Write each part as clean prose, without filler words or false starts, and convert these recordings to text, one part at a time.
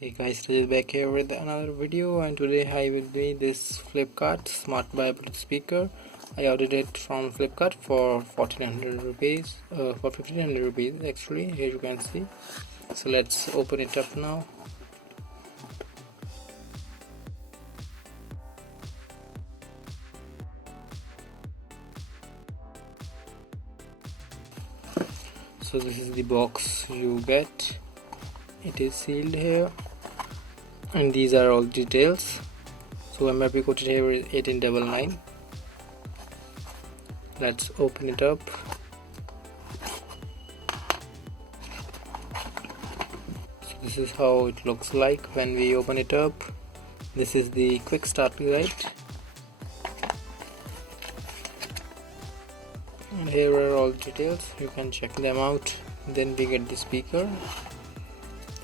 Hey guys, Rajat back here with another video, and today I will be this Flipkart Smartbuy Bluetooth speaker. I ordered it from Flipkart for 1400 rupees, for 1500 rupees actually, here you can see. So let's open it up now. So this is the box you get. It is sealed here, and these are all details. So MRP quoted here is 1899. Let's open it up. So this is how it looks like when we open it up. This is the quick start guide, and here are all details, you can check them out. Then we get the speaker.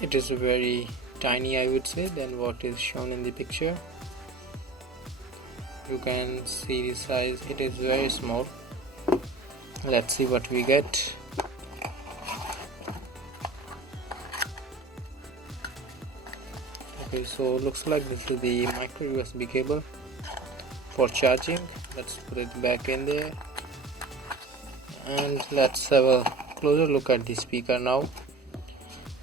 It is very tiny, I would say, than what is shown in the picture. You can see the size, it is very small. Let's see what we get. Okay, so looks like this is the micro USB cable for charging. Let's put it back in there, and let's have a closer look at the speaker now.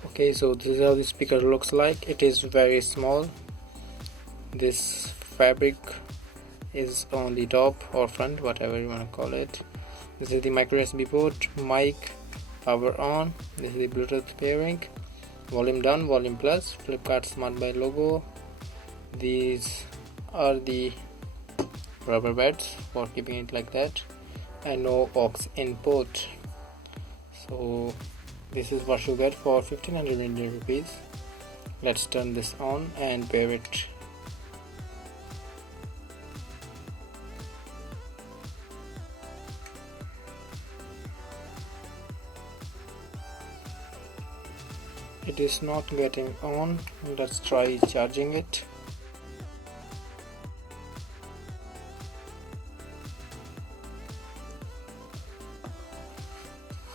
Okay, so this is how the speaker looks like. It is very small. This fabric is on the top or front, whatever you want to call it. This is the micro USB port, mic, power on. This is the Bluetooth pairing, volume down, volume plus, Flipkart Smartbuy logo. These are the rubber pads for keeping it like that, and no aux input. So this is what you get for 1500 Indian rupees. Let's turn this on and pair it. It is not getting on. Let's try charging it.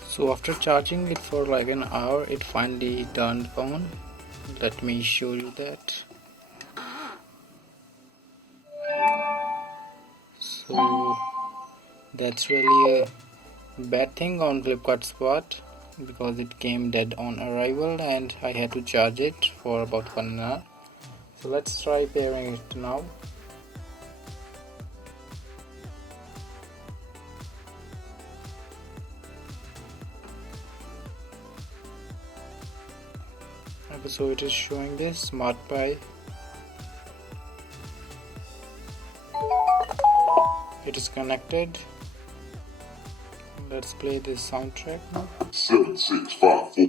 So after charging it for like an hour, it finally turned on. Let me show you that. So that's really a bad thing on Flipkart's part, because it came dead on arrival and I had to charge it for about 1 hour. So let's try pairing it now. Okay, so it is showing this Smartbuy. It is connected. Let's play this soundtrack now. 7, 6, 5, 4.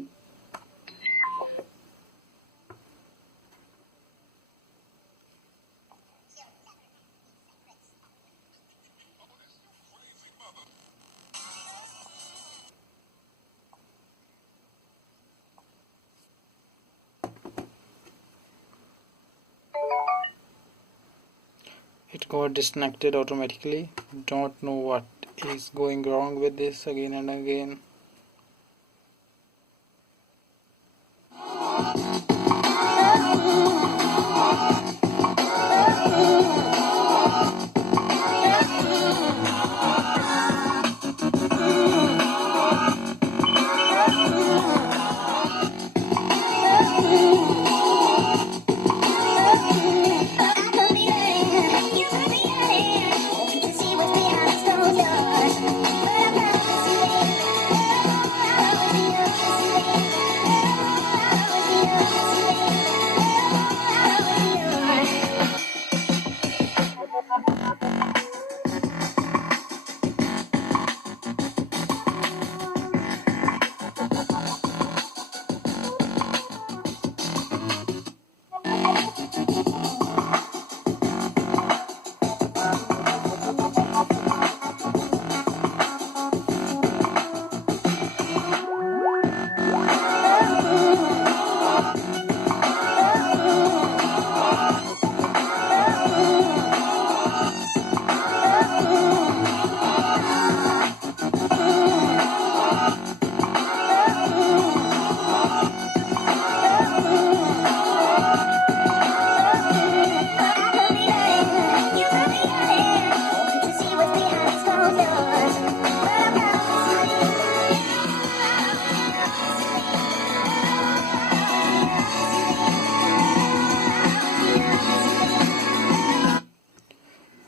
It got disconnected automatically. Don't know what is going wrong with this again and again.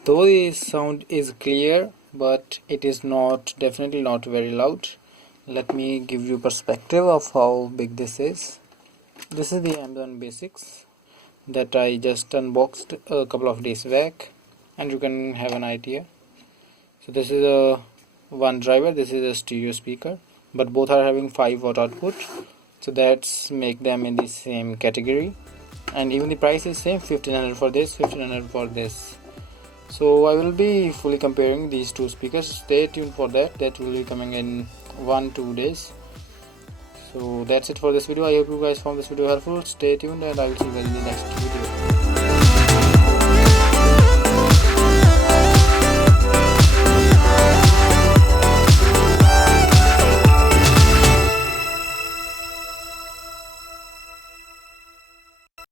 though the sound is clear, but it is definitely not very loud. Let me give you perspective of how big this is. This is the Amazon Basics that I just unboxed a couple of days back, and you can have an idea. So this is a one driver, this is a stereo speaker, but both are having 5-watt output, so that's make them in the same category. And even the price is same, 1500 for this, 1500 for this. So I will be fully comparing these two speakers. Stay tuned for that will be coming in 1-2 days. So that's it for this video. I hope you guys found this video helpful. Stay tuned and I will see you guys in the next video.